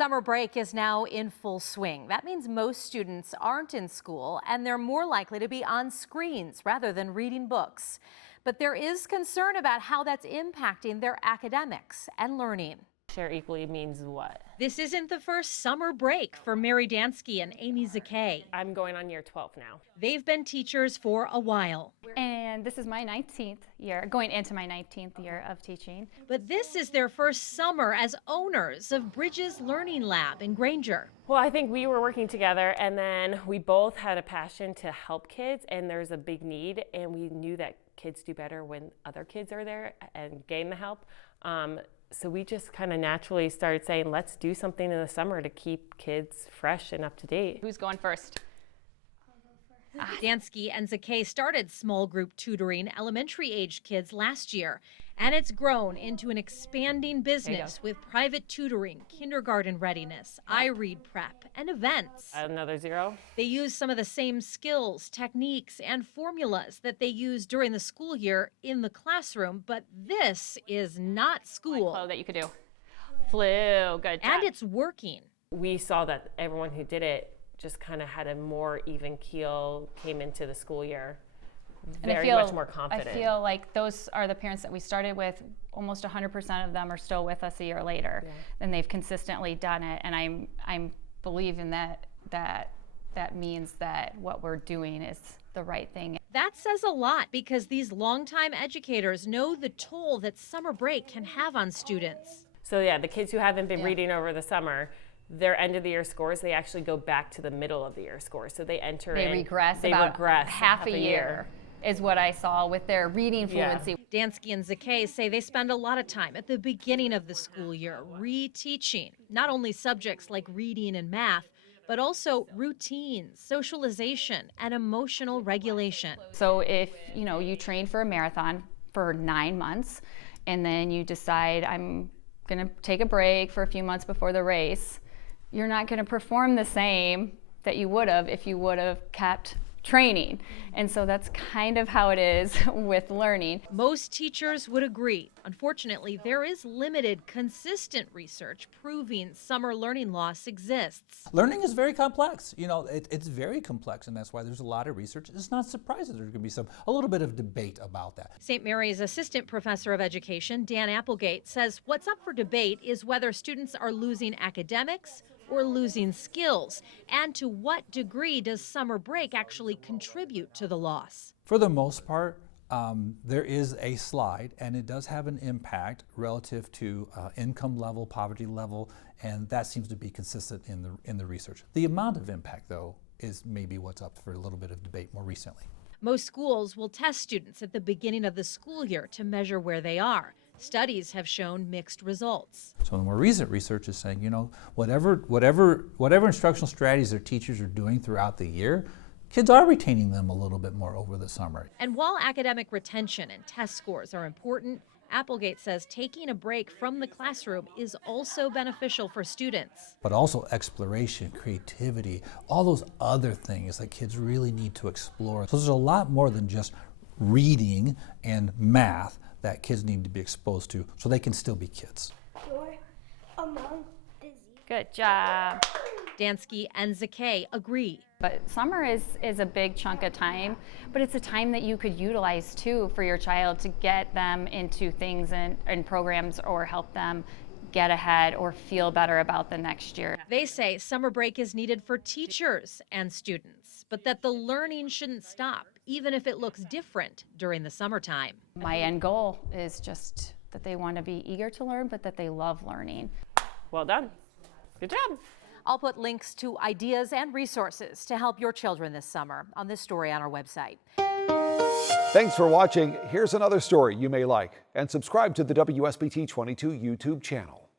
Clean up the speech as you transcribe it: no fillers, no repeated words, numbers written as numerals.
Summer break is now in full swing. That means most students aren't in school and they're more likely to be on screens rather than reading books. But there is concern about how that's impacting their academics and learning. Share equally means what? This isn't the first summer break for Mary Dansky and Amy Zakay. I'm going on year 12 now. They've been teachers for a while. And this is my 19th year, going into my 19th year of teaching. But this is their first summer as owners of Bridges Learning Lab in Granger. Well, I think we were working together and then we both had a passion to help kids, and there's a big need, and we knew that kids do better when other kids are there and gain the help. So we just kind of naturally started saying, let's do something in the summer to keep kids fresh and up to date. Who's going first? Dansky and Zakay started small group tutoring elementary-aged kids last year, and it's grown into an expanding business with private tutoring, kindergarten readiness, iRead prep, and events. Another 0. They use some of the same skills, techniques, and formulas that they use during the school year in the classroom, but this is not school. Flow that you could do. Flew, good job. And it's working. We saw that everyone who did it just kind of had a more even keel, came into the school year much more confident. I feel like those are the parents that we started with. Almost 100% of them are still with us a year later, and they've consistently done it. And I'm believing that means that what we're doing is the right thing. That says a lot because these longtime educators know the toll that summer break can have on students. So yeah, the kids who haven't been reading over the summer, their end of the year scores, they actually go back to the middle of the year scores. So they regress about half a year is what I saw with their reading fluency. Dansky and Zakay say they spend a lot of time at the beginning of the school year reteaching not only subjects like reading and math, but also routines, socialization, and emotional regulation. So if you train for a marathon for 9 months, and then you decide I'm gonna take a break for a few months before the race, you're not gonna perform the same that you would have if you would have kept training. And so that's kind of how it is with learning. Most teachers would agree. Unfortunately, there is limited, consistent research proving summer learning loss exists. Learning is very complex. It's very complex, and that's why there's a lot of research. It's not surprising there's going to be a little bit of debate about that. St. Mary's Assistant Professor of Education, Dan Applegate, says what's up for debate is whether students are losing academics or losing skills, and to what degree does summer break actually contribute to the loss? For the most part, there is a slide, and it does have an impact relative to income level, poverty level, and that seems to be consistent in the research. The amount of impact, though, is maybe what's up for a little bit of debate more recently. Most schools will test students at the beginning of the school year to measure where they are. Studies have shown mixed results. So the more recent research is saying, whatever instructional strategies their teachers are doing throughout the year, kids are retaining them a little bit more over the summer. And while academic retention and test scores are important, Applegate says taking a break from the classroom is also beneficial for students. But also exploration, creativity, all those other things that kids really need to explore. So there's a lot more than just reading and math that kids need to be exposed to so they can still be kids. You're among busy. Good job. Dansky and Zakay agree. But summer is a big chunk of time, but it's a time that you could utilize too for your child to get them into things and programs or help them get ahead or feel better about the next year. They say summer break is needed for teachers and students, but that the learning shouldn't stop, even if it looks different during the summertime. My end goal is just that they want to be eager to learn, but that they love learning. Well done. Good job. I'll put links to ideas and resources to help your children this summer on this story on our website. Thanks for watching. Here's another story you may like, and subscribe to the WSBT 22 YouTube channel.